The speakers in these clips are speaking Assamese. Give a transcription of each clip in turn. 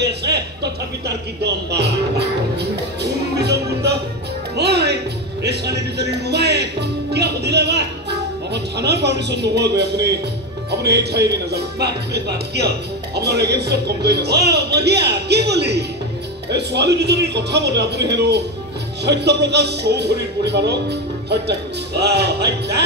তথাপি তাৰ কি দম বা কোনজন গুণ্ডা মই এই ছোৱালী দুজনীৰ মোমায়েক কিয় সুধিলে বা আমাৰ থানাৰ পাৰ্মিশ্যন নোহোৱাকৈ আপুনি এই ঠাই এৰি নাযাব বাপৰে বাপ কিয় আপোনাৰ এগেইনষ্টত কমপ্লেইন আছে বঢ়িয়া কি বুলি এই ছোৱালী দুজনীৰ কথা মতে আপুনি হেনো সত্যপ্ৰকাশ চৌধুৰীৰ পৰিবাৰক হত্যা কৰিছে হত্যা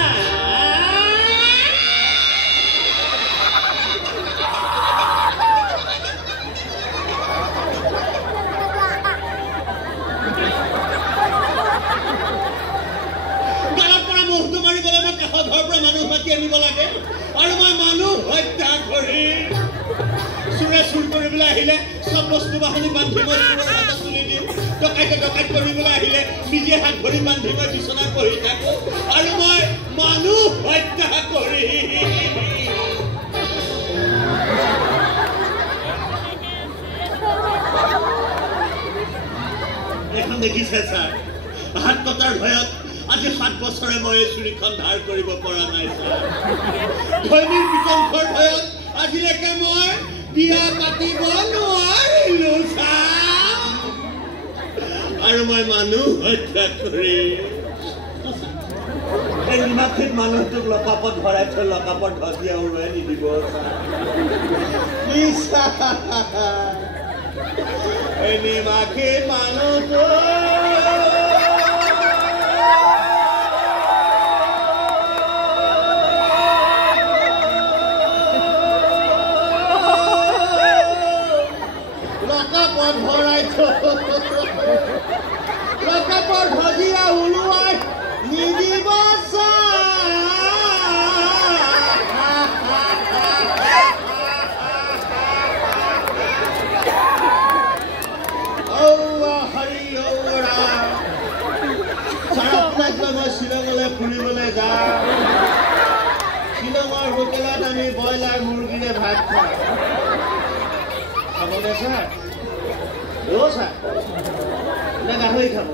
আনিব লাগে আৰু মই মানুহ হত্যা কৰি চুৰে চুৰ কৰিবলৈ আহিলে চব বস্তু বাহনি বান্ধি মই চুৰৰ হাতত তুলি দিওঁ ডকাইতে ডকাইত কৰিবলৈ আহিলে নিজে হাত ভৰি বান্ধি মই বিচনাত বহি থাকো আৰু মই মানুহ হত্যা কৰি এখন দেখিছে ছাৰ হাত কটাৰ ভয়ত আজি 7 বছৰে মই এই চুৰিখন ধাৰ কৰিব পৰা নাই ধনীৰ বিকম্পৰ ভয়ত আজিলৈকে মই বিয়া পাতিব নোৱাৰিলো আৰু মই মানুহ হত্যা কৰি এই নিমাখিত মানুহটোক লকাপত ভৰাই থৈ লকাপত ধজিয়া উৰুৱাই নিদিব এই নিমাখিত মানুহটো লকাপত ধজিয়া উৰুৱাই নিদিব মই শ্বিলঙলৈ ফুৰিবলৈ যাওঁ শ্বিলঙৰ হোটেলত আমি ব্ৰইলাৰ মুৰ্গীৰে ভাত খাওঁ খাবনে ছাৰ ছাৰ গাহৰি খাব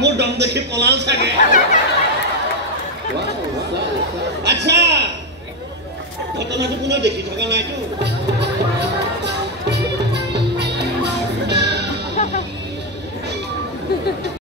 মোৰ দম দেখি পলাল চাগে আচ্ছা ঘটনাটো কোনেও দেখি থকা নাইতো